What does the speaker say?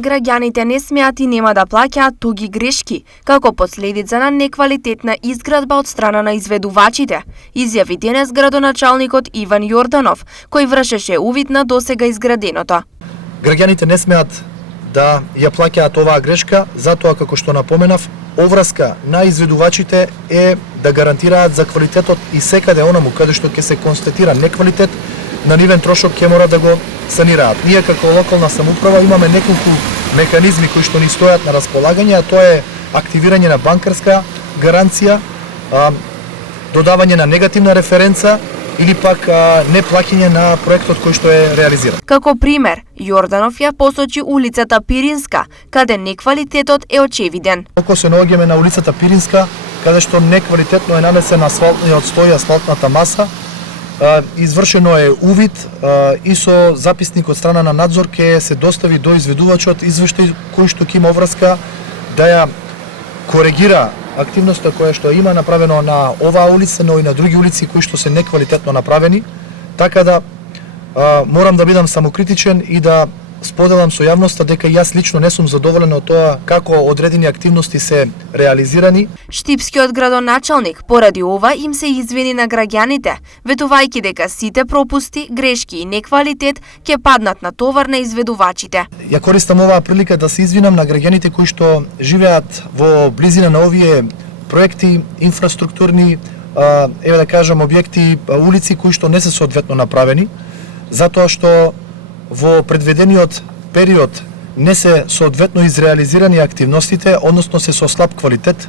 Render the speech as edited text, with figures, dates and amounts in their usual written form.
Граѓаните не смеат и нема да плаќаат туги грешки, како последица на неквалитетна изградба од страна на изведувачите, изјави денес градоначалникот Иван Јорданов, кој вршеше увид на досега изграденото. Граѓаните не смеат да ја плаќаат оваа грешка, затоа како што напоменав, овраска на изведувачите е да гарантираат за квалитетот и секаде онаму каде што ќе се констатира неквалитет, на нивен трошок ќе мора да го санираат. Ние како локална самоуправа имаме неколку механизми кои што ни стојат на располагање, а тоа е активирање на банкарска гаранција, додавање на негативна референца или пак неплаќање на проектот кој што е реализиран. Како пример, Јорданов ја посочи улицата Пиринска, каде неквалитетот е очевиден. Ако се наоѓаме на улицата Пиринска, каде што неквалитетно е нанесена асфалтниот слој, асфалтната маса, извршено е увид и со записник од страна на надзор ќе се достави до изведувачот извештај кој што ќе има врска да ја коригира активноста која што има направено на оваа улица, но и на други улици кои што се неквалитетно направени, така да морам да бидам самокритичен и да споделам со јавноста дека јас лично не сум задоволен од тоа како одредени активности се реализирани. Штипскиот градоначалник поради ова им се извини на граѓаните, ветувајќи дека сите пропусти, грешки и неквалитет ќе паднат на товар на изведувачите. Ја користам оваа прилика да се извинам на граѓаните кои што живеат во близина на овие проекти, инфраструктурни, еве да кажам, објекти, улици кои што не се соодветно направени, затоа што во предвидениот период не се соодветно изреализирани активностите, односно се со слаб квалитет.